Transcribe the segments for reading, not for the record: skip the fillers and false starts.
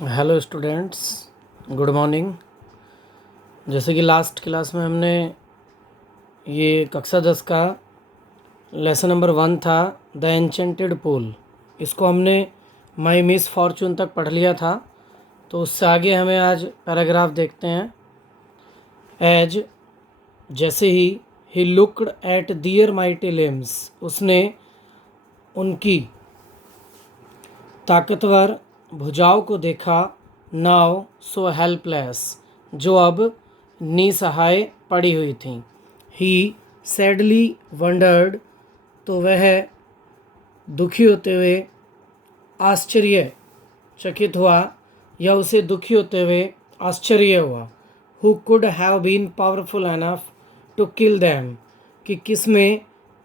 Hello students, good morning. जैसे कि last class में हमने ये कक्षा 10 का लेसन नंबर 1 था, द एन्चेंटेड पूल। इसको हमने माई मिस फॉर्चून तक पढ़ लिया था। तो उससे आगे हमें आज पैराग्राफ देखते हैं। एज जैसे ही looked at their mighty limbs, उसने उनकी ताकतवर भुजाओं को देखा। नाव सो हेल्पलेस, जो अब निसहाय पड़ी हुई थी। ही सैडली वंडर्ड, तो वह दुखी होते हुए आश्चर्यचकित हुआ या उसे दुखी होते हुए आश्चर्य हुआ। Who could have been powerful enough to kill them, कि किस में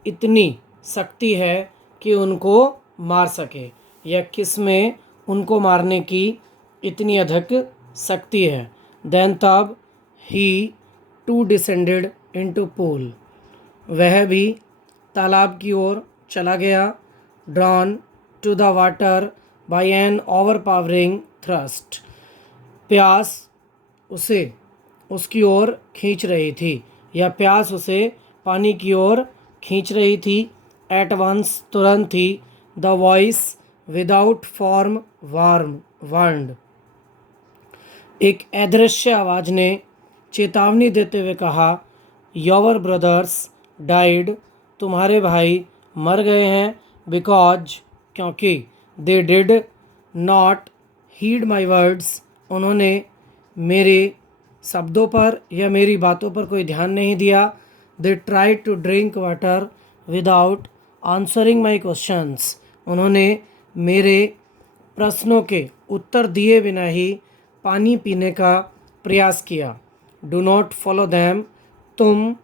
इतनी शक्ति है कि उनको मार सके, या किस में उनको मारने की इतनी अधिक शक्ति है। देन तब ही टू डिसेंडेड इनटू पूल, वह भी तालाब की ओर चला गया। Drawn to the water by an overpowering thirst, प्यास उसे उसकी ओर खींच रही थी, या प्यास उसे पानी की ओर खींच रही थी। एट वंस, तुरंत ही। The voice without form warned, एक अदृश्य आवाज़ ने चेतावनी देते हुए कहा, योर ब्रदर्स डाइड, तुम्हारे भाई मर गए हैं। बिकॉज, क्योंकि। They did not heed my words, उन्होंने मेरे शब्दों पर या मेरी बातों पर कोई ध्यान नहीं दिया। They try to drink water without answering my questions, उन्होंने मेरे प्रश्नों के उत्तर दिए बिना ही पानी पीने का प्रयास किया। डू नॉट फॉलो दैम, तुम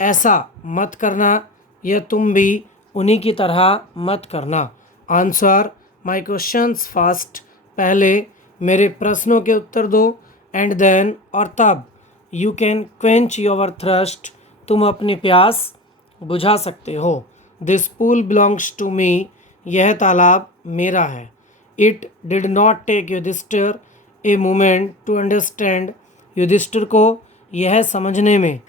ऐसा मत करना, या तुम भी उन्हीं की तरह मत करना। आंसर माई क्वेश्चंस फास्ट, पहले मेरे प्रश्नों के उत्तर दो। एंड देन, और तब। You can quench your thirst, तुम अपनी प्यास बुझा सकते हो। This pool belongs to me, यह तालाब मेरा है। It did not take Yudhishthira a moment to understand, Yudhishthira को यह समझने में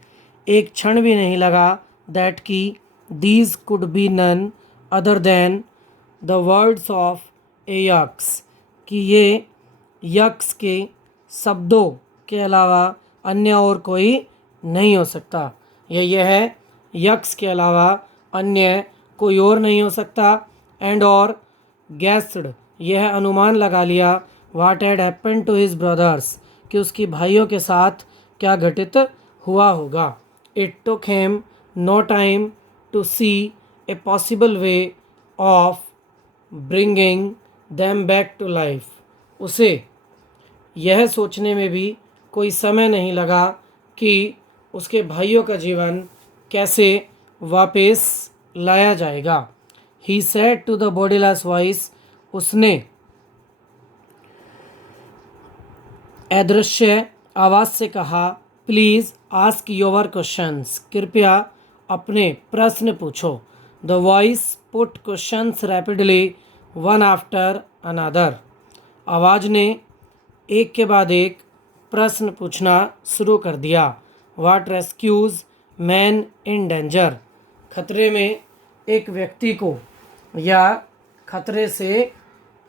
एक क्षण भी नहीं लगा दैट की these could be none other than the words of a Yaksha, कि ये यक्स के शब्दों के अलावा अन्य और कोई नहीं हो सकता, या यह यक्स के अलावा अन्य कोई और नहीं हो सकता। एंड और गैस्ड, यह अनुमान लगा लिया। What had happened to his brothers, कि उसकी भाइयों के साथ क्या घटित हुआ होगा। It took him no time to see a possible way of bringing them back to life, उसे यह सोचने में भी कोई समय नहीं लगा कि उसके भाइयों का जीवन कैसे वापस लाया जाएगा। He said to the bodiless voice, उसने अदृश्य आवाज़ से कहा, प्लीज़ आस्क योर क्वेश्चंस, कृपया अपने प्रश्न पूछो। The voice put questions rapidly one after another, आवाज़ ने एक के बाद एक प्रश्न पूछना शुरू कर दिया। What rescues man in danger, खतरे में एक व्यक्ति को, या खतरे से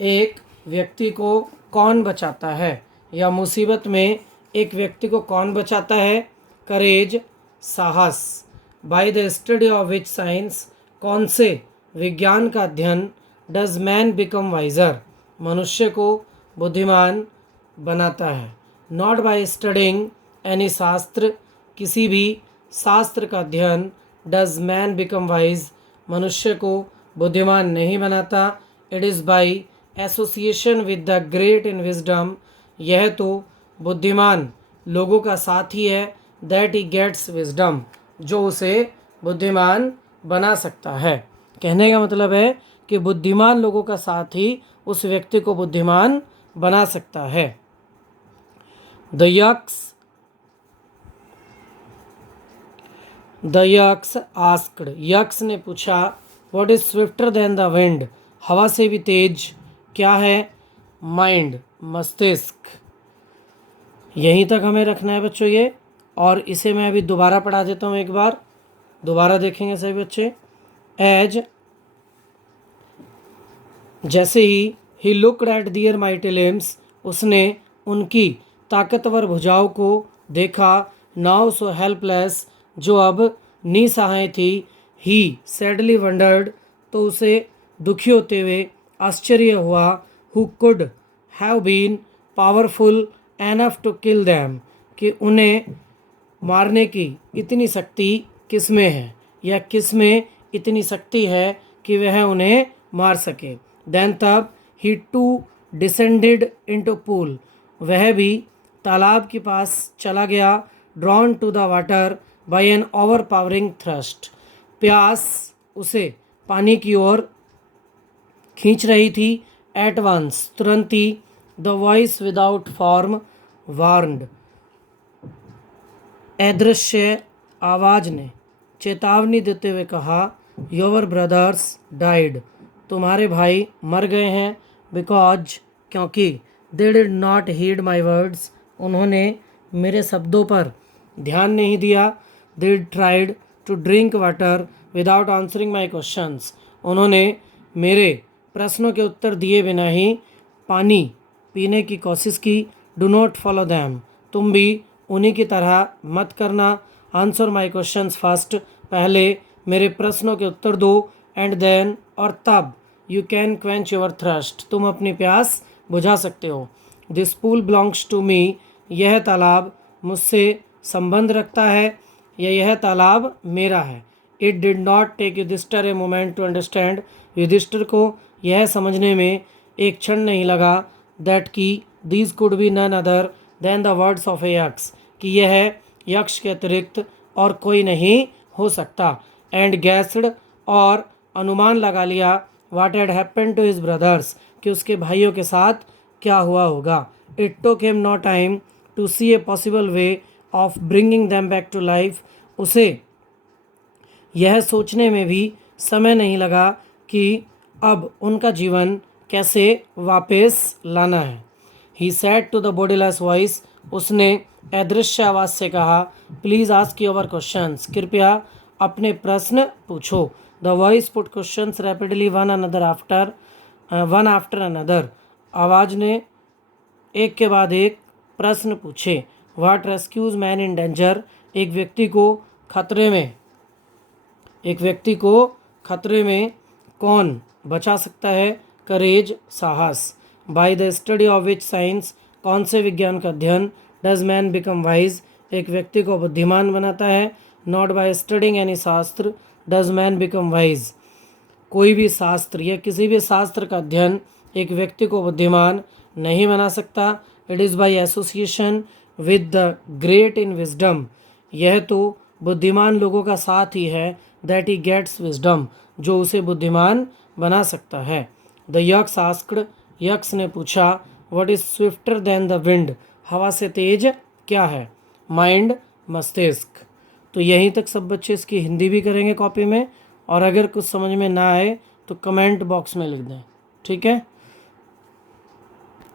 एक व्यक्ति को कौन बचाता है, या मुसीबत में एक व्यक्ति को कौन बचाता है। करेज, साहस। By the study of which science, कौन से विज्ञान का अध्ययन। डज मैन बिकम वाइजर, मनुष्य को बुद्धिमान बनाता है। नॉट बाय स्टडिंग एनी शास्त्र, किसी भी शास्त्र का अध्ययन। डज मैन बिकम वाइज, मनुष्य को बुद्धिमान नहीं बनाता। It is by association with the great in wisdom, यह तो बुद्धिमान लोगों का साथ ही है। दैट ही गेट्स विजडम, जो उसे बुद्धिमान बना सकता है। कहने का मतलब है कि बुद्धिमान लोगों का साथ ही उस व्यक्ति को बुद्धिमान बना सकता है। द यक्स आस्क्ड, यक्स ने पूछा, what is swifter than the wind, हवा से भी तेज क्या है। माइंड, मस्तिष्क। यहीं तक हमें रखना है बच्चों ये। और इसे मैं अभी दोबारा पढ़ा देता हूँ, एक बार दोबारा देखेंगे सभी बच्चे। एज जैसे ही looked at their mighty limbs, उसने उनकी ताकतवर भुजाओं को देखा। नाउ सो हेल्पलेस, जो अब निसहाय थी। ही सैडली वंडर्ड, तो उसे दुखी होते हुए आश्चर्य हुआ। Who could have been powerful enough to kill them, कि उन्हें मारने की इतनी शक्ति किस में है, या किस में इतनी शक्ति है कि वह उन्हें मार सके। देन तब ही टू डिसेंडेड इनटू पूल, वह भी तालाब के पास चला गया। Drawn to the water by an overpowering thirst, प्यास उसे पानी की ओर खींच रही थी। एट वंस, तुरंत ही। The voice without form warned, अदृश्य आवाज ने चेतावनी देते हुए कहा। योर ब्रदर्स डाइड, तुम्हारे भाई मर गए हैं। बिकॉज, क्योंकि। They did not heed my words, उन्होंने मेरे शब्दों पर ध्यान नहीं दिया। They tried to drink water without answering my questions, उन्होंने मेरे प्रश्नों के उत्तर दिए बिना ही पानी पीने की कोशिश की। डू नॉट फॉलो दैम, तुम भी उन्हीं की तरह मत करना। आंसर माई क्वेश्चंस फर्स्ट, पहले मेरे प्रश्नों के उत्तर दो। एंड देन, और तब। You can quench your thirst, तुम अपनी प्यास बुझा सकते हो। This pool belongs to me, यह तालाब मुझसे संबंध रखता है, या यह तालाब मेरा है। It did not take Yudhishthira a moment to understand, Yudhishthira को यह समझने में एक क्षण नहीं लगा। दैट की these could be none other than the words of a yaksha, कि यह यक्ष के अतिरिक्त और कोई नहीं हो सकता। एंड गैस्ड, और अनुमान लगा लिया। What had happened to his brothers, कि उसके भाइयों के साथ क्या हुआ होगा। It took him no time to see a possible way of bringing them back to life, उसे यह सोचने में भी समय नहीं लगा कि अब उनका जीवन कैसे वापस लाना है। He said to the bodiless voice, उसने अदृश्य आवाज से कहा। प्लीज़ आस्क योर क्वेश्चंस, कृपया अपने प्रश्न पूछो। The voice put questions rapidly one after another, आवाज ने एक के बाद एक प्रश्न पूछे। What rescues man in danger, एक व्यक्ति को खतरे में कौन बचा सकता है। करेज, साहस। By the study of which science, कौन से विज्ञान का अध्ययन। डज मैन बिकम वाइज, एक व्यक्ति को बुद्धिमान बनाता है। नॉट बाय स्टडिंग एनी शास्त्र डज मैन बिकम वाइज, कोई भी शास्त्र या किसी भी शास्त्र का अध्ययन एक व्यक्ति को बुद्धिमान नहीं बना सकता। It is by association with the great in wisdom, यह तो बुद्धिमान लोगों का साथ ही है। दैट ही गेट्स विजडम, जो उसे बुद्धिमान बना सकता है। द यक्ष आस्क्ड, यक्ष ने पूछा। What is swifter than the wind, हवा से तेज क्या है। माइंड, मस्तिष्क। तो यहीं तक सब बच्चे इसकी हिंदी भी करेंगे कॉपी में, और अगर कुछ समझ में ना आए तो कमेंट बॉक्स में लिख दें, ठीक है।